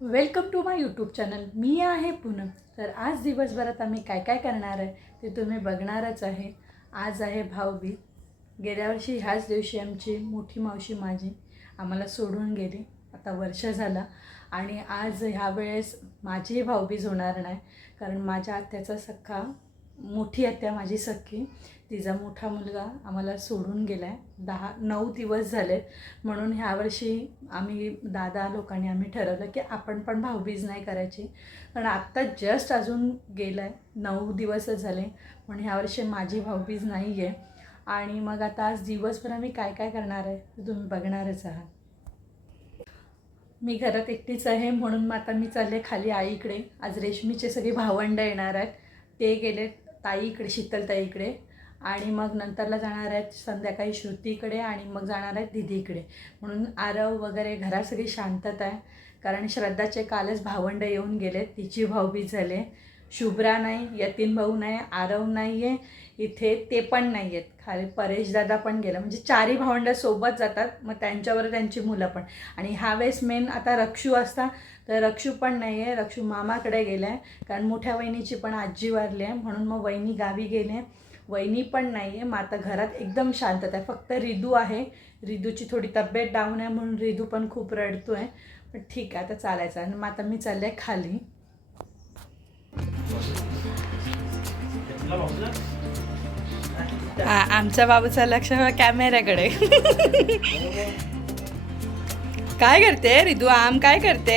Welcome to my YouTube channel. मी आहे पूनम. तर आज दिवसभरात आम्ही काय काय करणार आहे ते तुम्ही बघणारच आहे. आज आहे भाऊबीज गेल्या वर्षी ह्याच दिवशी आमची मोठी मावशी माझी आम्हाला सोडून गेली. आता वर्ष झाला आणि आज ह्या वेळेस माझीही भाऊबीज होणार नाही. कारण माझ्या आत्याचा सख्खा मोठी आत्या माझी सख्खी तिचा मोठा मुलगा आम्हाला सोडून गेला आहे दहा नऊ दिवस झाले. म्हणून ह्यावर्षी आम्ही दादा लोकांनी आम्ही ठरवलं की आपण पण भाऊबीज नाही करायची. कारण आत्ता जस्ट अजून गेलं आहे नऊ दिवसच झाले. म्हणून ह्यावर्षी माझी भाऊबीज नाही आहे आणि मग आता आज दिवसभर आम्ही काय काय करणार आहे ते तुम्ही बघणारच आहात. मी घरात एकटीच आहे. म्हणून मग आता मी चालले खाली आईकडे आज रेशमीचे सगळे भावंड येणार आहेत. ते गेले ताईकडे शीतलताईकडे आणि मग नंतरला जाणार आहेत संध्याकाळी श्रुतीकडे आणि मग जाणार आहेत दिदीकडे. म्हणून आरव वगैरे घरात सगळी शांतता आहे. कारण श्रद्धाचे कालच भावंड येऊन गेले तिची भाऊबीज झाले. शुभ्रा नाही यतीन भाऊ नाही आरव नाही आहे इथे ते पण नाही आहेत खाली परेशदादा पण गेला. म्हणजे चारही भावंड सोबत जातात. मग त्यांच्यावर त्यांची मुलं पण. आणि ह्यावेळेस मेन आता रक्षू असता. तर रक्षू पण नाही आहे रक्षू मामाकडे गेला आहे कारण मोठ्या वहिनीची पण आजी वारली आहे. म्हणून मग वहिनी गावी गेले. वहिनी पण नाही आहे मग आता घरात एकदम शांतता आहे. फक्त रिदू आहे. रिदूची थोडी तब्येत डाऊन आहे म्हणून रिदू पण खूप रडतो आहे पण ठीक आहे आता चालायचं आणि मग आता मी चालले आहे खाली आमच्या बाबूचं लक्ष कॅमेऱ्याकडे काय करते रिदू? आम काय करते?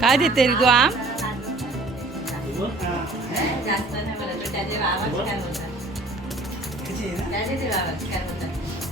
काय देते रिदू आम हा. जास्त नाही मला तो त्याचे बाबाच काय बोलतात ह्याची आहे ना? त्याचे ते बाबाच काय बोलतात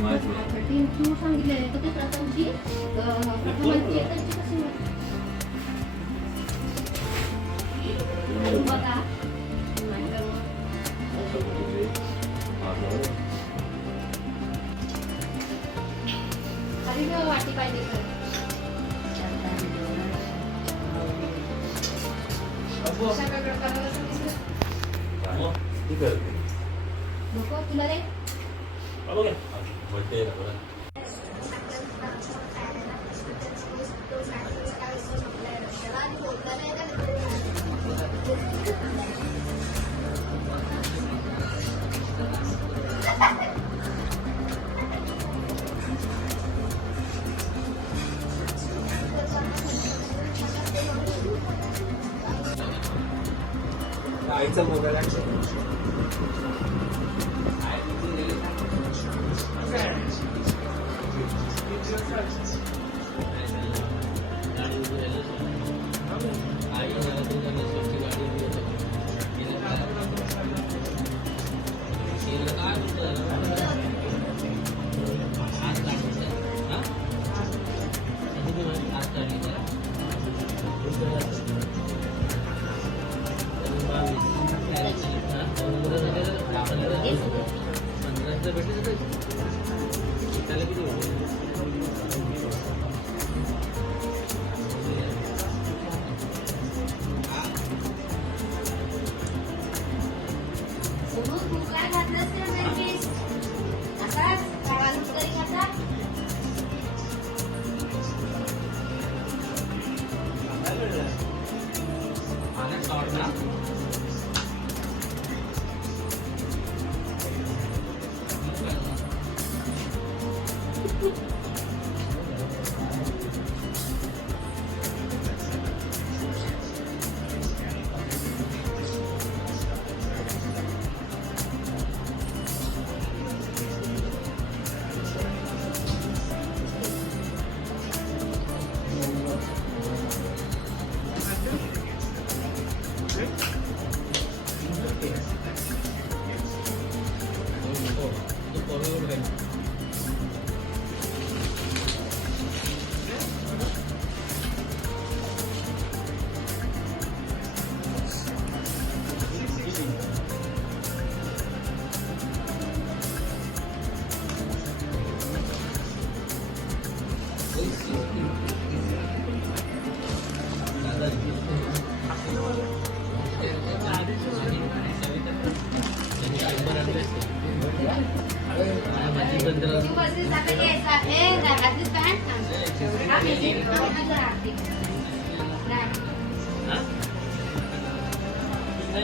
कठीण तू सांगितलेलं आहे का ते प्रथमची अं, प्रथमांची एकची कशी म्हटली? बघा नाहीतर मग खाली ठेवा वाटी पाहिजे का? सगळं करायला सांगितलं. नको तुला रे आईचा मोबाईल आई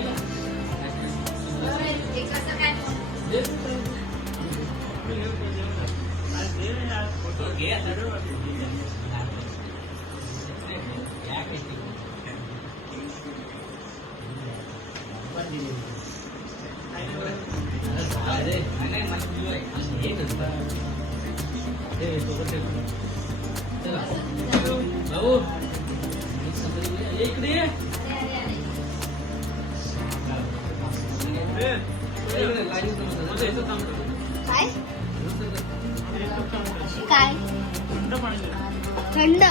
बरं, हे कसं काय? अरे, अरे, थंड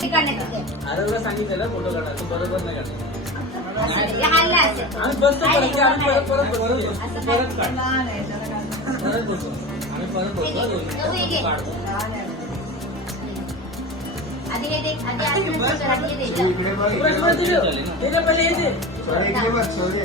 ते काढण्याचं ते. आरवला सांगितलं ना फोटो काढा तो बरोबर नाही काढला असं ते हाललं असेल. आम्ही बसतो परत की आम्ही परत परत बसतो असं परत काय? काढ परत बसतो आम्ही परत हे घे. बसतो जाऊ हे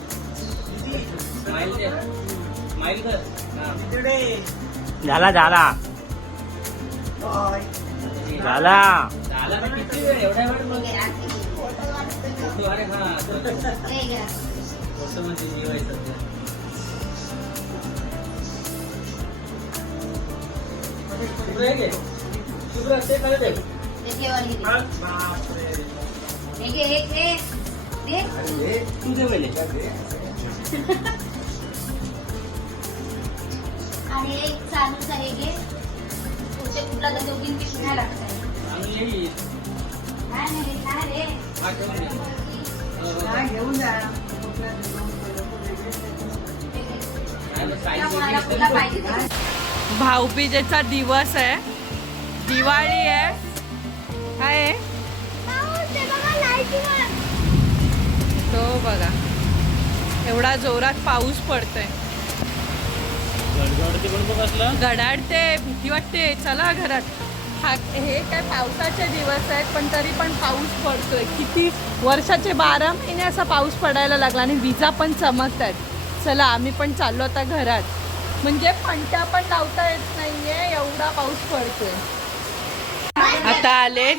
झाला झाला। झाला। झालं ना आणि. हे चालूच आहे कुठला तर दोघीं लागत आहे. हा. पाहिजे. भाऊबीजेचा दिवस आहे. दिवाळी आहे. काय आहे तो बघा. एवढा जोरात पाऊस पडतोय. गडाडते भीती वाटते. चला घरात. हा हे काय पावसाचे दिवस आहेत पण तरी पण पाऊस पडतोय. किती वर्षाचे बारा महिने असा पाऊस पडायला लागला आणि विजा पण चमकत आहेत चला आम्ही पण चाललो आता घरात. म्हणजे पंट्या पण लावता येत नाहीये एवढा पाऊस पडतोय. आता आले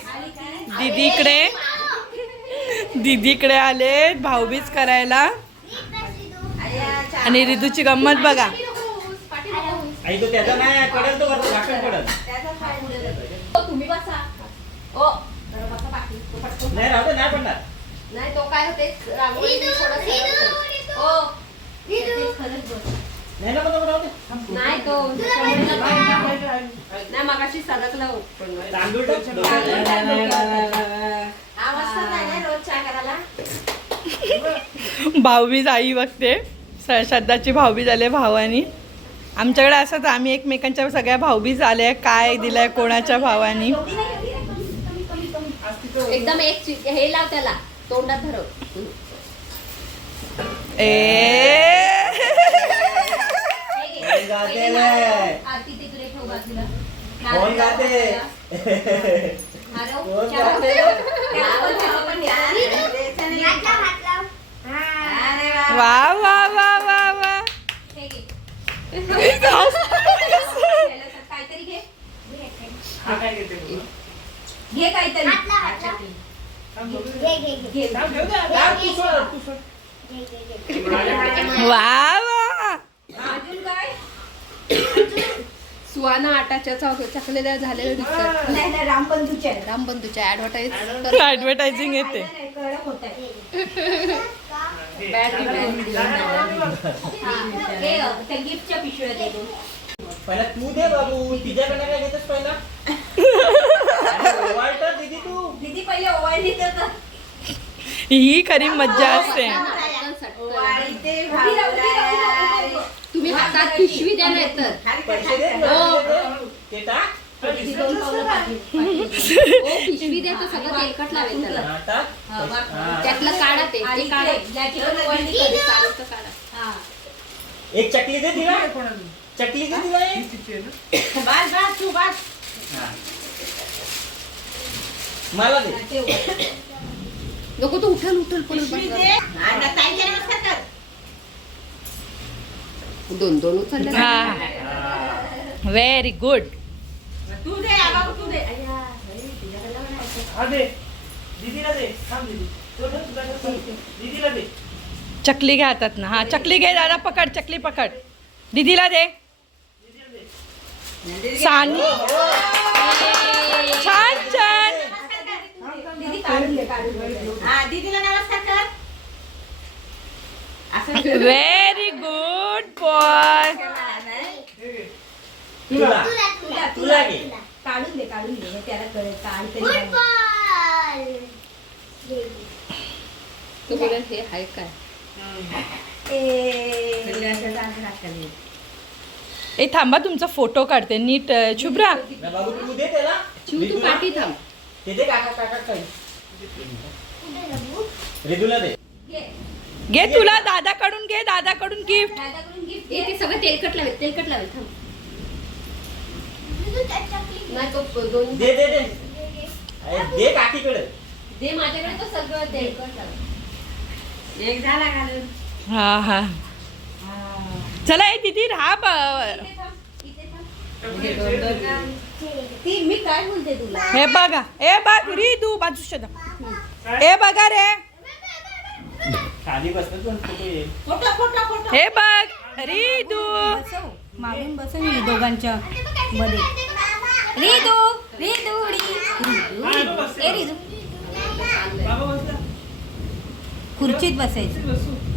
दीदीकडे. दीदीकडे आले भाऊबीज करायला. आणि रिदूची गंमत बघा. आई तो त्याचा नाही पडेल तो पडेल. तुम्ही बसा. ओ जरा बसा पाठी. तो नाही राहू दे नाही पडणार. नाही तो काय होते रांगोळी थोडं. नाही नको नको राहू दे. नाही तो त्याच्यामुळे ना- नाही मगाशी सरकला हो, पण तांदूळ. हा भाऊबीज आई बघते. स- श्रद्धाची भाऊबीज आले भावानी. आमच्याकडे असंच आम्ही एकमेकांच्या सगळ्या भाऊबीज आल्या काय दिलंय कोणाच्या भावानी. एकदम एक हे लाव त्याला तोंडात धरव. ए. कोण गाते काहीतरी घे हा काय घेते बघ. घे काहीतरी घे. थांब, ठेव दे आता. थांब, तू सोड, तू सोड. वा वा अजून काय सुहाना आटाच्या चौक चकलेल्या झालेल्या दिसतात नाही नाही रामबंधूचे आहे. रामबंधूच्या ऍडव्हर्टाईज ऍडव्हर्टायझिंग येते नाही, नाही, होत गिफ्टच्या पिशव्या. पहिला तू दे बाबू तिच्याकडे काय घेतोस पहिला ओवाळतं दीदी तू दीदी पहिले ओवाळली तर ही खरी मज्जा असते. तुम्ही हातात पिशवी द्या नाही तर पैसे दे. दे. ते टाक दीदी दोन पावलं पाठी- ओ पिशवी द्या तर सगळं तेलकट लावेल त्याला हा, टाक. बघ. त्यातलं काढा ते ते काढा. काढा. हा. एक चकली दे तिला. चकली दे तिला एक. बस, बस, तू बस. हा. मला दे. नको तो उठल उठल पण पिशवी दे. आणि ताईच्या नमस्कार कर. दोन दोन उचलले. हा. व्हेरी गुड आबा तू दे अय्या, अरे, तुझ्याकडे म्हणायचं. हा दे दीदीला दे थांब दीदी तो ठेव, तुला ठेव, सांगते. दीदीला दे चकली घे हातात ना हा चकली घे दादा पकड चकली पकड दीदीला दे सानी छान छान दीदी काढून दे काढून दे. हा दीदीला नमस्कार कर असं व्हेरी गुड बॉय तुला तुला तुला घे काढून दे काढून दे. त्याला कळेल काढ. तो बोलेल हे आहे काय? ए, थांबा तुमचा फोटो काढते. नीट शुभ्रा. ना बाबू तू दे त्याला. शिव तू रिदूला? पाठी थांब. ते दे काका काका काही रिदूला दे. घे. तुला दादाकडून घे दादाकडून गिफ्ट दादाकडून. ते सगळं तेलकट लावेल तेलकट लावेल थांब. नाही तो दोन दे दे दे. अरे, दे. काकीकडे. दे माझ्याकडे तो सगळं लावेल एक झाला घालून हा हा. चला ए दीदी राहा ब- इथे थांब, इथे थांब. ती मी काय बोलते तुला? हे बघा ए बघ रिदू बाजू शोधा. ए बघा रे. खाली बसत पण फोटो येईल? Photo photo photo. हे बघ. रिदू. मागून बसव ही दोघांच्या मध्ये. रिदू रिदू रिदू. ए रिदू. बाबा बसला. खुर्चीत बसायचं. बसू.